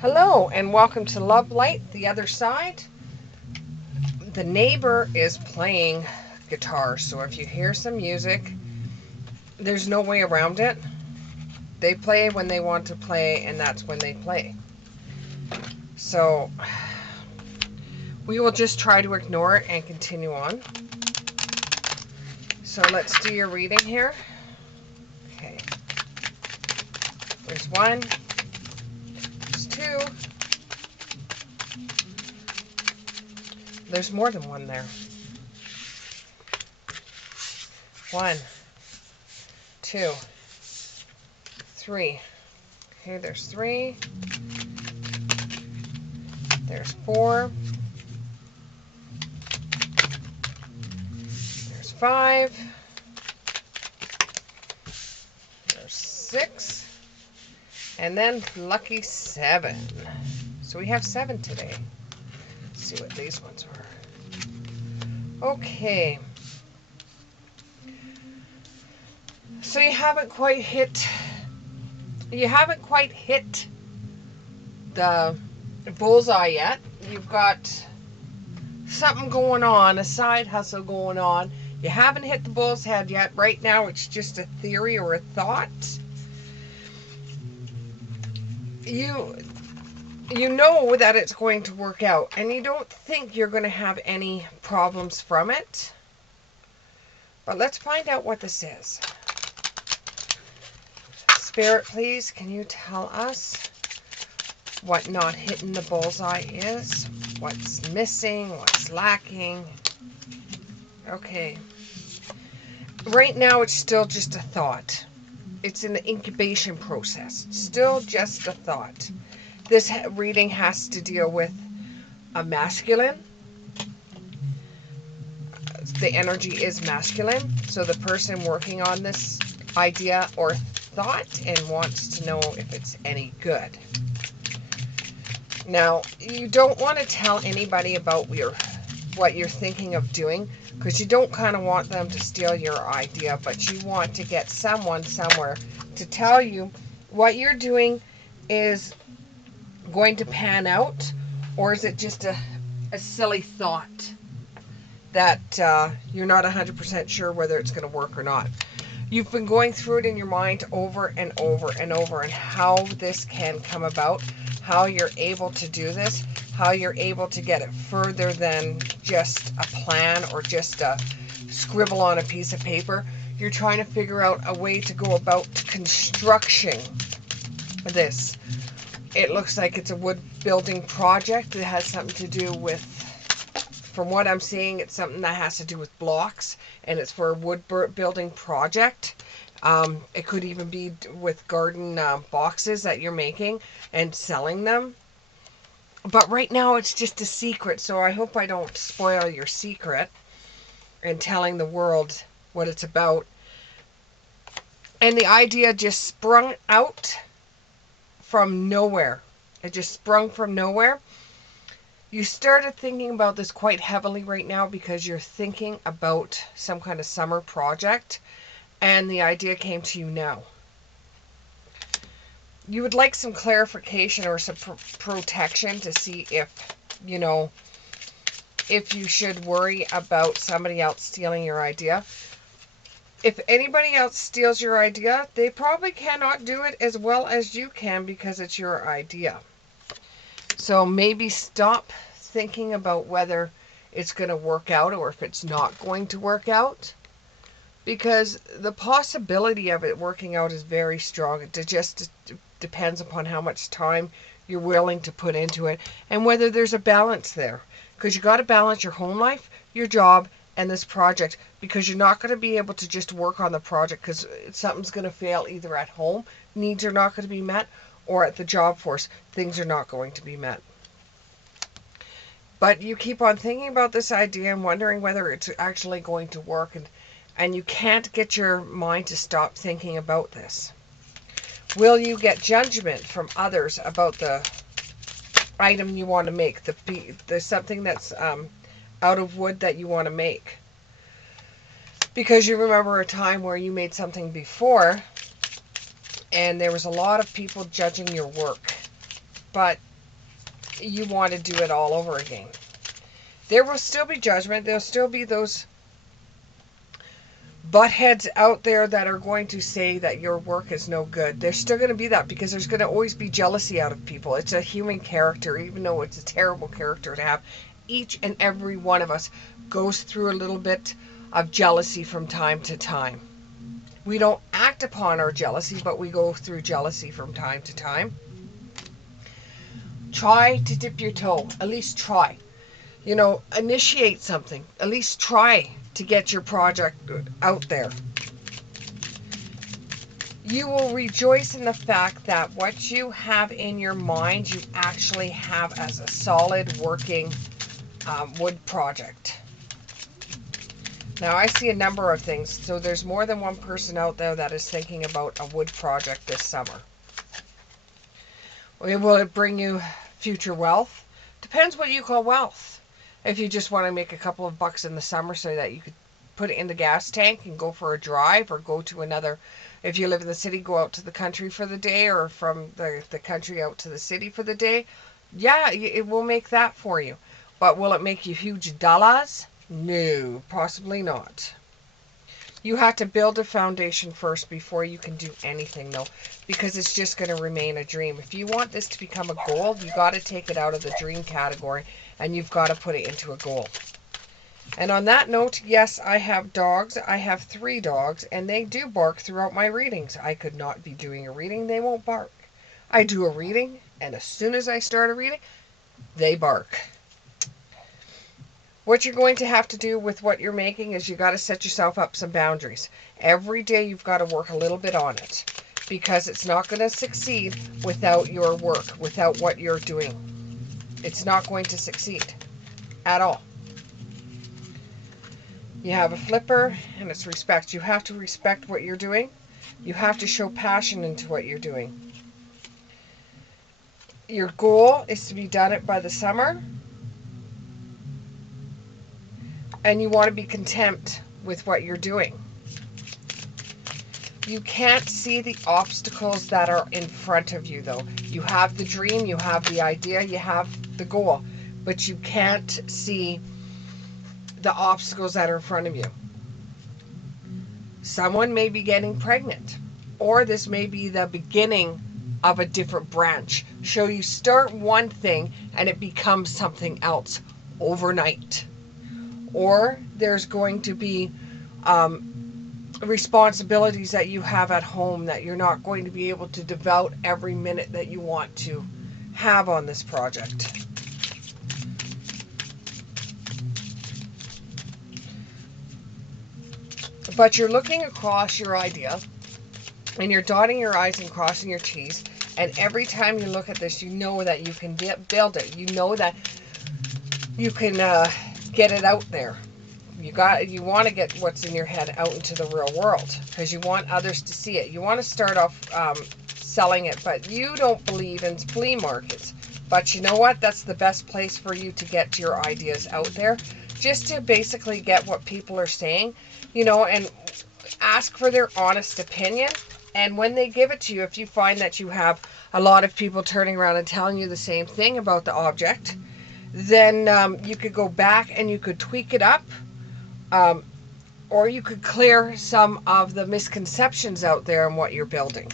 Hello and welcome to Love Light, the other side. The neighbor is playing guitar, so if you hear some music, there's no way around it. They play when they want to play, and that's when they play. So we will just try to ignore it and continue on. So let's do your reading here. Okay. There's one. There's two. There's more than one there. One, two, three. Okay, there's three. There's four. There's five. There's six. And then lucky seven. So we have seven today. Let's see what these ones are. Okay. So you haven't quite hit the bullseye yet. You've got something going on, a side hustle going on. You haven't hit the bull's head yet. Right now it's just a theory or a thought. You know that it's going to work out, and you don't think you're going to have any problems from it. But let's find out what this is. Spirit, please, can you tell us what not hitting the bullseye is? What's missing? What's lacking? Okay. Right now, it's still just a thought. It's in the incubation process. Still just a thought. This reading has to deal with a masculine. The energy is masculine. So the person working on this idea or thought and wants to know if it's any good. Now, you don't want to tell anybody about what you're thinking of doing, because you don't kind of want them to steal your idea, but you want to get someone somewhere to tell you what you're doing is going to pan out, or is it just a silly thought that you're not 100% sure whether it's going to work or not. You've been going through it in your mind over and over and over, and how this can come about, how you're able to do this, how you're able to get it further than just a plan or just a scribble on a piece of paper. You're trying to figure out a way to go about construction this. It looks like it's a wood building project that has something to do with, from what I'm seeing, it's something that has to do with blocks, and it's for a wood building project. It could even be with garden boxes that you're making and selling them. But right now it's just a secret, so I hope I don't spoil your secret and telling the world what it's about. And the idea just sprung out from nowhere. It just sprung from nowhere. You started thinking about this quite heavily right now because you're thinking about some kind of summer project, and the idea came to you now. You would like some clarification or some protection to see if, if you should worry about somebody else stealing your idea. If anybody else steals your idea, they probably cannot do it as well as you can because it's your idea. So maybe stop thinking about whether it's going to work out or if it's not going to work out, because the possibility of it working out is very strong. It just depends upon how much time you're willing to put into it and whether there's a balance there, because you got to balance your home life, your job, and this project, because you're not going to be able to just work on the project because something's going to fail either at home, needs are not going to be met, or at the job force, things are not going to be met. But you keep on thinking about this idea and wondering whether it's actually going to work, and you can't get your mind to stop thinking about this. Will you get judgment from others about the item you want to make, the something that's out of wood that you want to make? Because you remember a time where you made something before and there was a lot of people judging your work. but you want to do it all over again. There will still be judgment. There'll still be those butt heads out there that are going to say that your work is no good. There's still going to be that, because there's going to always be jealousy out of people. It's a human character, even though it's a terrible character to have. Each and every one of us goes through a little bit of jealousy from time to time. We don't act upon our jealousy, but we go through jealousy from time to time. Try to dip your toe. At least try. You know, initiate something. At least try to get your project out there. You will rejoice in the fact that what you have in your mind, you actually have as a solid working wood project. Now, I see a number of things. So there's more than one person out there that is thinking about a wood project this summer. Will it bring you future wealth? Depends what you call wealth. If you just want to make a couple of bucks in the summer so that you could put it in the gas tank and go for a drive, or go to another, if you live in the city, go out to the country for the day, or from the country out to the city for the day, yeah, it will make that for you. But will it make you huge dollars? No, possibly not. You have to build a foundation first before you can do anything, though, because it's just going to remain a dream. If you want this to become a goal, you got to take it out of the dream category and you've got to put it into a goal. And on that note, yes, I have dogs. I have 3 dogs, and they do bark throughout my readings. I could not be doing a reading. They won't bark. I do a reading, and as soon as I start a reading, they bark. What you're going to have to do with what you're making is you got to set yourself up some boundaries. Every day you've got to work a little bit on it, because it's not going to succeed without your work, without what you're doing. It's not going to succeed at all. You have a flipper, and it's respect. You have to respect what you're doing. You have to show passion into what you're doing. Your goal is to be done it by the summer. And you want to be content with what you're doing. You can't see the obstacles that are in front of you, though. You have the dream, you have the idea, you have the goal, but you can't see the obstacles that are in front of you. Someone may be getting pregnant, or this may be the beginning of a different branch. So you start one thing and it becomes something else overnight. Or there's going to be responsibilities that you have at home that you're not going to be able to devote every minute that you want to have on this project. But you're looking across your idea, and you're dotting your I's and crossing your T's, and every time you look at this, you know that you can build it. You know that you can get it out there. You want to get what's in your head out into the real world, because you want others to see it. You want to start off selling it, but you don't believe in flea markets. But you know what? That's the best place for you to get your ideas out there, just to basically get what people are saying, you know, and ask for their honest opinion. And when they give it to you, if you find that you have a lot of people turning around and telling you the same thing about the object, then you could go back and you could tweak it up, or you could clear some of the misconceptions out there in what you're building.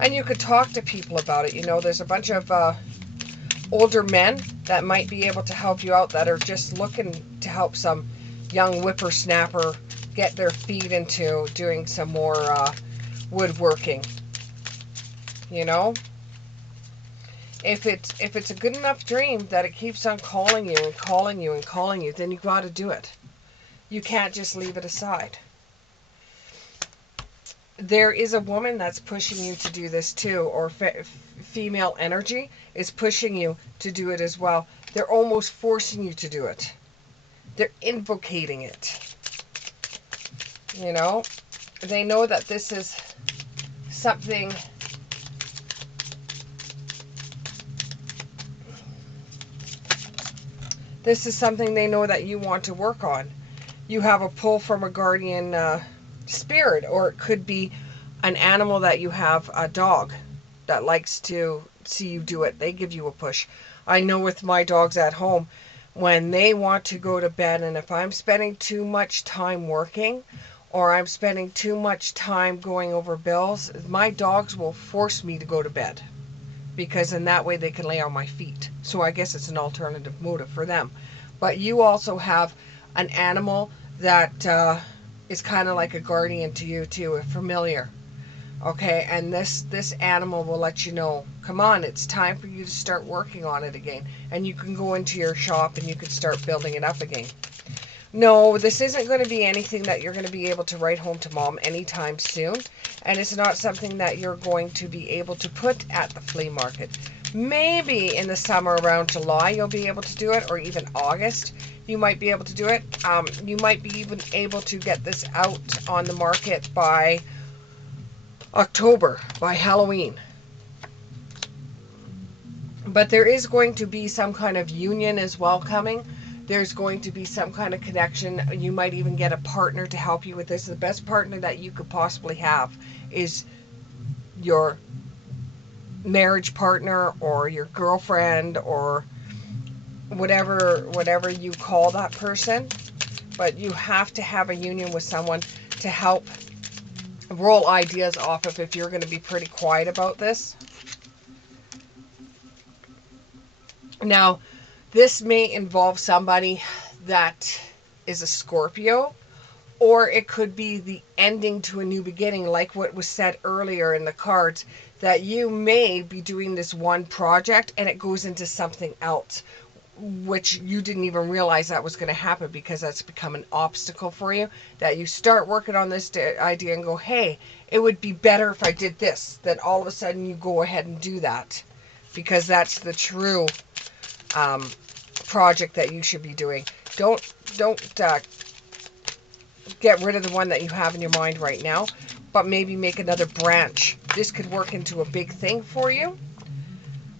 And you could talk to people about it. You know, there's a bunch of older men that might be able to help you out, that are just looking to help some young whippersnapper get their feet into doing some more woodworking. You know? If it's a good enough dream that it keeps on calling you and calling you and calling you, then you got to do it. You can't just leave it aside. There is a woman that's pushing you to do this too, or female energy is pushing you to do it as well. They're almost forcing you to do it. They're invocating it. You know, they know that this is something they know that you want to work on. You have a pull from a guardian spirit, or it could be an animal that you have, a dog that likes to see you do it. They give you a push. I know with my dogs at home, when they want to go to bed, and if I'm spending too much time working or I'm spending too much time going over bills, my dogs will force me to go to bed, because in that way they can lay on my feet. So I guess it's an alternative motive for them. But you also have an animal that is kind of like a guardian to you too, a familiar. Okay, and this animal will let you know, come on, it's time for you to start working on it again. And you can go into your shop and you can start building it up again. No, this isn't going to be anything that you're going to be able to write home to mom anytime soon. And it's not something that you're going to be able to put at the flea market. Maybe in the summer around July you'll be able to do it, or even August you might be able to do it. You might be even able to get this out on the market by October, by Halloween. But there is going to be some kind of union as well coming. There's going to be some kind of connection. You might even get a partner to help you with this. The best partner that you could possibly have is your marriage partner or your girlfriend or whatever you call that person. But you have to have a union with someone to help roll ideas off of if you're going to be pretty quiet about this. Now, this may involve somebody that is a Scorpio, or it could be the ending to a new beginning, like what was said earlier in the cards, that you may be doing this one project and it goes into something else, which you didn't even realize that was going to happen, because that's become an obstacle for you, that you start working on this idea and go, hey, it would be better if I did this. Then all of a sudden you go ahead and do that, because that's the true project that you should be doing. Don't get rid of the one that you have in your mind right now, but maybe make another branch. This could work into a big thing for you.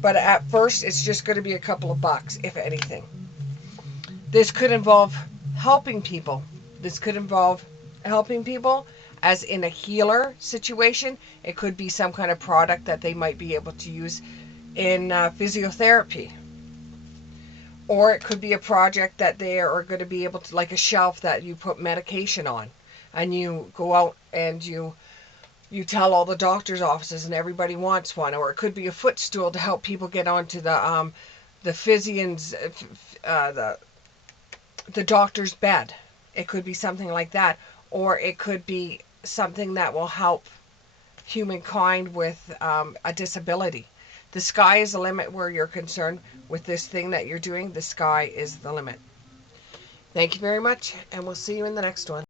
But at first, it's just going to be a couple of bucks, if anything. This could involve helping people. This could involve helping people as in a healer situation. It could be some kind of product that they might be able to use in physiotherapy. Or it could be a project that they are going to be able to, like a shelf that you put medication on. And you go out and you tell all the doctor's offices and everybody wants one. Or it could be a footstool to help people get onto the physician's, the doctor's bed. It could be something like that. Or it could be something that will help humankind with a disability. The sky is the limit where you're concerned with this thing that you're doing. The sky is the limit. Thank you very much, and we'll see you in the next one.